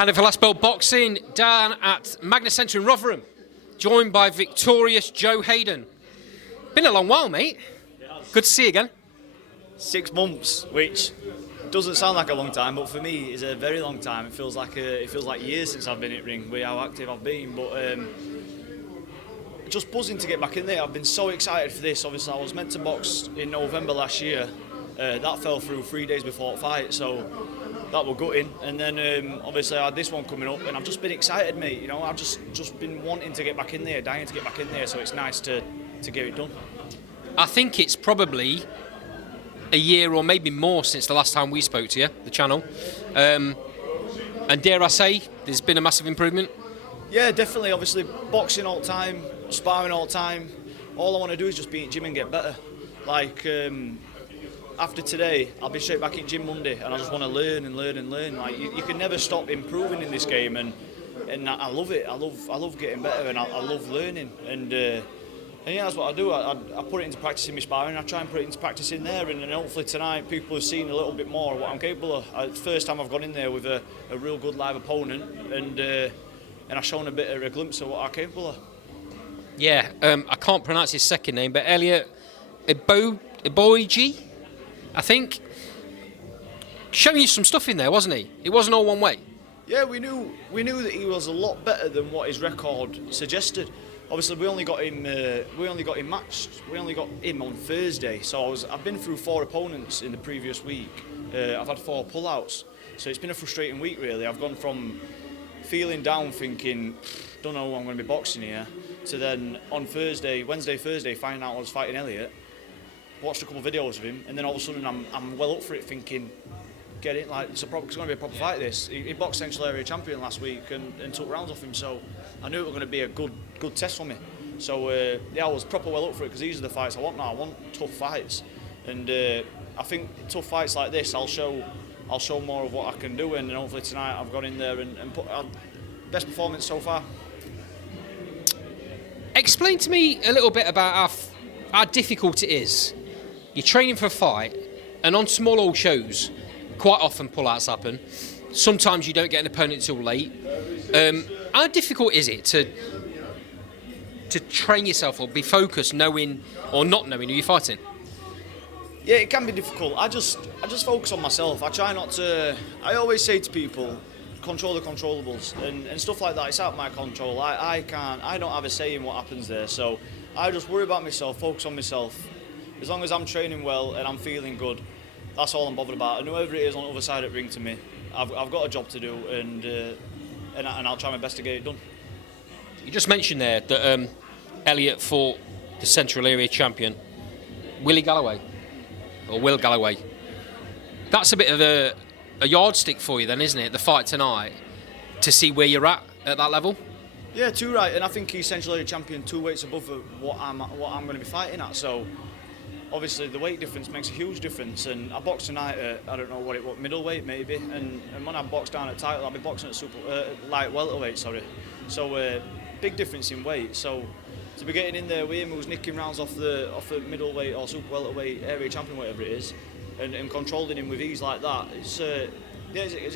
And for Last Belt Boxing, down at Magna Centre in Rotherham, joined by victorious Joe Hayden. Been a long while, mate. Good to see you again. 6 months, which doesn't sound like a long time, but for me is a very long time. It feels like years since I've been at ring with how active I've been. But just buzzing to get back in there. I've been so excited for this. Obviously, I was meant to box in November last year. That fell through 3 days before the fight, so that were gutting. And then obviously I had this one coming up, and I've just been excited, mate. You know, I've just been wanting to get back in there, dying to get back in there. So it's nice to get it done. I think it's probably a year or maybe more since the last time we spoke to you, the channel. And dare I say, there's been a massive improvement? Yeah, definitely. Obviously, boxing all the time, sparring all the time. All I want to do is just be in gym and get better. Like, after today, I'll be straight back in gym Monday, and I just want to learn and learn and learn. Like, you can never stop improving in this game, and I love it. I love getting better, and I love learning. And yeah, that's what I do. I put it into practice in my sparring. I try and put it into practice in there, and hopefully tonight people have seen a little bit more of what I'm capable of. It's the first time I've gone in there with a real good live opponent, and I've shown a bit of a glimpse of what I'm capable of. Yeah, I can't pronounce his second name, but Elliot Iboiji, I think, showing you some stuff in there, wasn't he? It wasn't all one way. Yeah, we knew that he was a lot better than what his record suggested. Obviously, we only got him matched. We only got him on Thursday. So I've been through 4 opponents in the previous week. I've had 4 pullouts. So it's been a frustrating week, really. I've gone from feeling down, thinking, don't know who I'm going to be boxing here, to then on Wednesday, Thursday, finding out I was fighting Elliot. Watched a couple of videos of him, and then all of a sudden I'm well up for it, thinking, get it, like it's going to be a proper fight. This he boxed Central Area Champion last week and took rounds off him, so I knew it was going to be a good test for me. So yeah, I was proper well up for it, because these are the fights I want now. I want tough fights, and I think tough fights like this, I'll show more of what I can do, and hopefully tonight I've gone in there and put best performance so far. Explain to me a little bit about how difficult it is. You're training for a fight, and on small old shows, quite often pullouts happen. Sometimes you don't get an opponent till late. How difficult is it to train yourself or be focused, knowing or not knowing who you're fighting? Yeah, it can be difficult. I just focus on myself. I try not to. I always say to people, control the controllables, and stuff like that. It's out of my control. I don't have a say in what happens there. So I just worry about myself, focus on myself. As long as I'm training well and I'm feeling good, that's all I'm bothered about. And whoever it is on the other side of the ring to me, I've got a job to do, and I'll try my best to get it done. You just mentioned there that Elliot fought the Central Area Champion, Will Galloway. That's a bit of a yardstick for you then, isn't it, the fight tonight, to see where you're at that level? Yeah, too right, and I think he's Central Area Champion 2 weights above what I'm going to be fighting at, so obviously the weight difference makes a huge difference. And I boxed tonight at, I don't know what middleweight maybe, and when I box down at title, I'll be boxing at light welterweight, sorry. So big difference in weight. So to be getting in there with him, who's nicking rounds off the middleweight or super welterweight, area champion, whatever it is, and controlling him with ease like that, it's a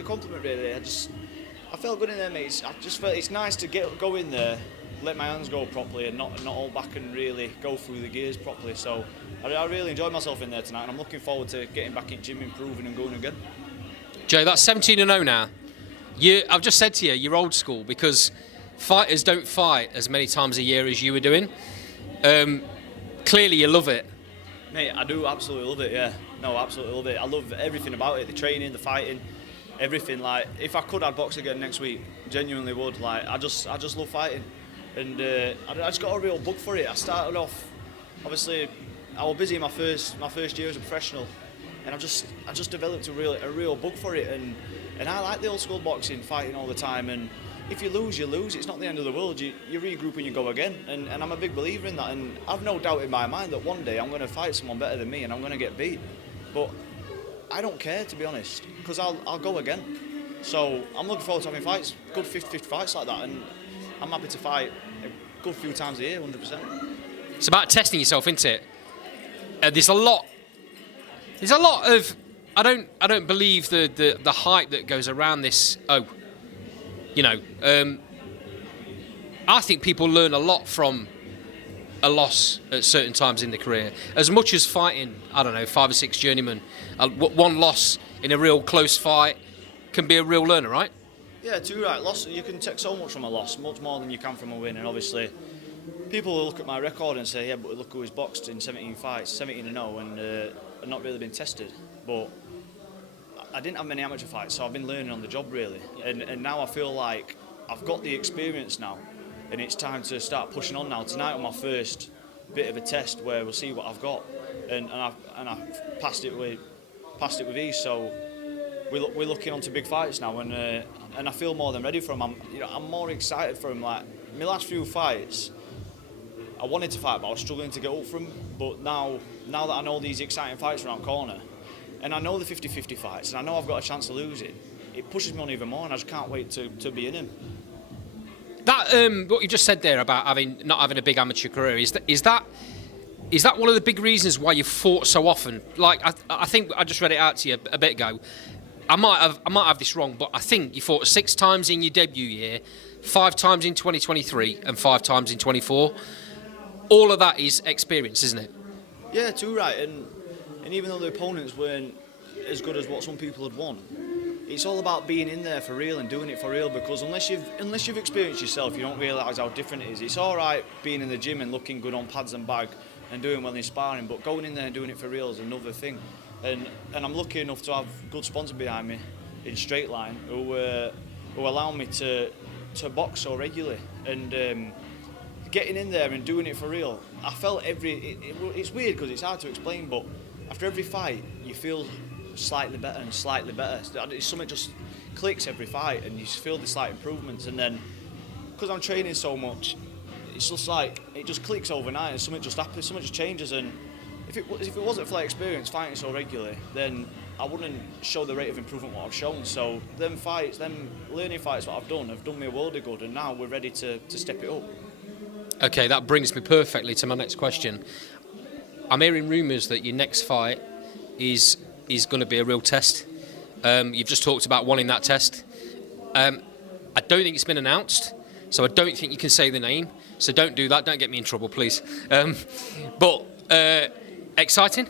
compliment really. I felt good in there, mate. I just felt it's nice to go in there, let my hands go properly, and not hold back and really go through the gears properly. So I really enjoyed myself in there tonight, and I'm looking forward to getting back in gym, improving and going again. Joe, that's 17-0 now. I've just said to you, you're old school, because fighters don't fight as many times a year as you were doing. Clearly you love it. Mate, I do absolutely love it, yeah. No, absolutely love it. I love everything about it, the training, the fighting, everything. Like, if I could, I'd box again next week. Genuinely would. Like, I just love fighting. And I just got a real bug for it. I started off, obviously, I was busy in my first year as a professional, and I just developed a real bug for it. And I like the old school boxing, fighting all the time. And if you lose, you lose. It's not the end of the world. You regroup and you go again. And I'm a big believer in that. And I've no doubt in my mind that one day I'm going to fight someone better than me and I'm going to get beat. But I don't care, to be honest, because I'll go again. So I'm looking forward to having fights, good 50-50 fights like that. And I'm happy to fight a good few times a year, 100%. It's about testing yourself, isn't it? There's a lot of. I don't believe the hype that goes around this. Oh, You know, I think people learn a lot from a loss at certain times in their career. As much as fighting, I don't know, 5 or 6 journeymen, one loss in a real close fight can be a real learner, right? Yeah, too right. Loss, you can take so much from a loss, much more than you can from a win. And obviously, people will look at my record and say, yeah, but look who he's boxed in 17 fights, 17-0, and not really been tested. But I didn't have many amateur fights, so I've been learning on the job, really. And now I feel like I've got the experience now, and it's time to start pushing on now. Tonight was my first bit of a test where we'll see what I've got, and I passed it with ease. So we're looking on to big fights now, and I feel more than ready for them. I'm more excited for them. Like my last few fights, I wanted to fight, but I was struggling to get up from. But now that I know these exciting fights around the corner, and I know the 50-50 fights, and I know I've got a chance of losing, it pushes me on even more, and I just can't wait to be in him. That what you just said there about not having a big amateur career, is that one of the big reasons why you fought so often? Like I think I just read it out to you a bit ago. I might have this wrong, but I think you fought 6 times in your debut year, 5 times in 2023, and 5 times in 24. All of that is experience, isn't it? Yeah, too right. And even though the opponents weren't as good as what some people had won, it's all about being in there for real and doing it for real, because unless you've experienced yourself, you don't realise how different it is. It's all right being in the gym and looking good on pads and bag and doing well in sparring, but going in there and doing it for real is another thing. And I'm lucky enough to have good sponsors behind me in Straight Line who allow me to box so regularly. And getting in there and doing it for real, I felt it's weird because it's hard to explain, but after every fight you feel slightly better and slightly better. Something just clicks every fight, and you just feel the slight improvements. And then because I'm training so much, it's just like it just clicks overnight, and something just happens, something just changes. And if it wasn't for that experience fighting so regularly, then I wouldn't show the rate of improvement what I've shown. So them learning fights what I've done me a world of good, and now we're ready to step it up. Okay, that brings me perfectly to my next question. I'm hearing rumours that your next fight is going to be a real test. You've just talked about wanting that test. I don't think it's been announced, so I don't think you can say the name. So don't do that. Don't get me in trouble, please. But exciting?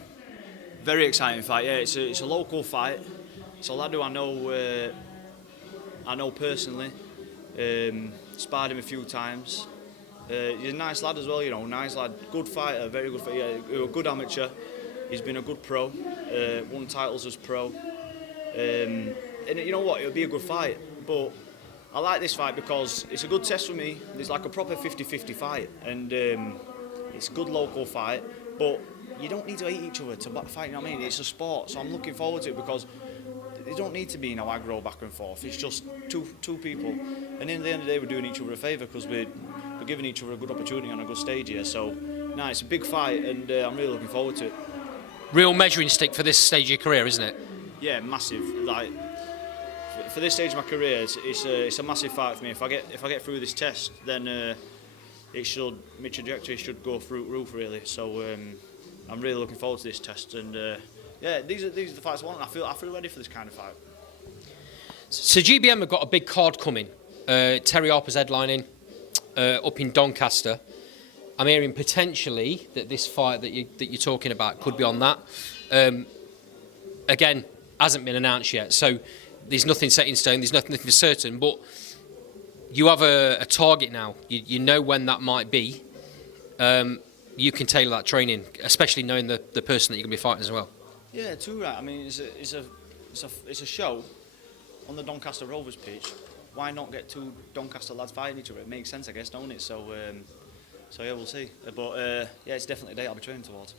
Very exciting fight. Yeah, it's a local fight. It's a lad who I know personally. Sparred him a few times. He's a nice lad as well, nice lad, good fighter, very good fighter, a good amateur. He's been a good pro, won titles as pro. And you know what, it'll be a good fight. But I like this fight because it's a good test for me. It's like a proper 50-50 fight, and it's a good local fight. But you don't need to hate each other to fight, you know what I mean? It's a sport, so I'm looking forward to it because they don't need to be aggro back and forth. It's just two people, and in the end of the day, we're doing each other a favour because we're giving each other a good opportunity on a good stage here. So, it's a big fight, and I'm really looking forward to it. Real measuring stick for this stage of your career, isn't it? Yeah, massive. Like for this stage of my career, it's a massive fight for me. If I get through this test, then my trajectory should go through the roof really. So I'm really looking forward to this test, and these are the fights I want. I feel ready for this kind of fight. So GBM have got a big card coming. Terry Harper's headlining up in Doncaster. I'm hearing potentially that this fight that you're talking about could be on that. Again, hasn't been announced yet, so there's nothing set in stone. There's nothing for certain, but you have a target now. You know when that might be. You can tailor that training, especially knowing the person that you're going to be fighting as well. Yeah, too right. I mean, it's a show on the Doncaster Rovers pitch. Why not get 2 Doncaster lads fighting each other? It makes sense, I guess, don't it? So yeah, we'll see. But it's definitely a date I'll be training towards.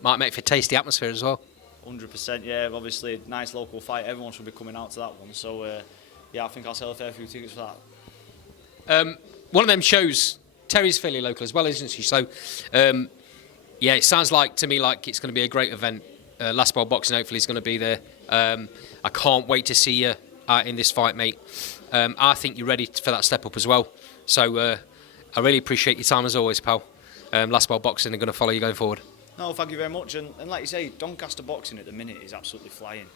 Might make for a tasty atmosphere as well. 100%, yeah. Obviously, nice local fight. Everyone should be coming out to that one. So I think I'll sell a fair few tickets for that. One of them shows, Terry's fairly local as well, isn't she? So it sounds like to me like it's going to be a great event. Last Bowl Boxing hopefully is going to be there. I can't wait to see you in this fight, mate. I think you're ready for that step up as well. So I really appreciate your time as always, pal. Last Bowl Boxing are going to follow you going forward. No, thank you very much. And like you say, Doncaster Boxing at the minute is absolutely flying.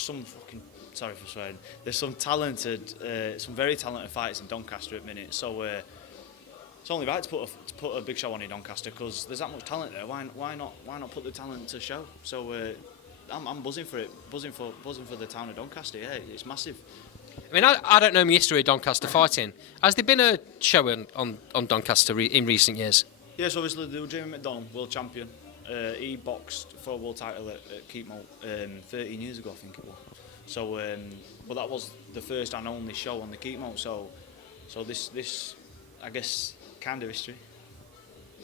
some fucking, sorry for swearing, there's some very talented fighters in Doncaster at the minute. So it's only right to put a big show on in Doncaster because there's that much talent there. Why not put the talent to show? So I'm buzzing for it, buzzing for the town of Doncaster. Yeah, it's massive. I mean, I don't know my history of Doncaster fighting. Has there been a show on Doncaster in recent years? Yes, obviously the Jamie McDonald, world champion. He boxed for a world title at Keepmoat 13 years ago, I think it was. So, well, that was the first and only show on the Keepmoat. So this, I guess, kind of history.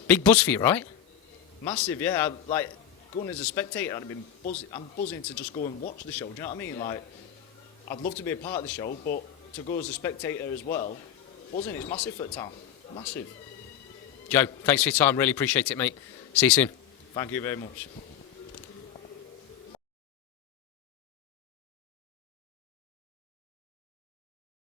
Big buzz for you, right? Massive, yeah. Like going as a spectator, I'd have been buzzing. I'm buzzing to just go and watch the show. Do you know what I mean? Like, I'd love to be a part of the show, but to go as a spectator as well, buzzing. It's massive for the town. Massive. Joe, thanks for your time. Really appreciate it, mate. See you soon. Thank you very much.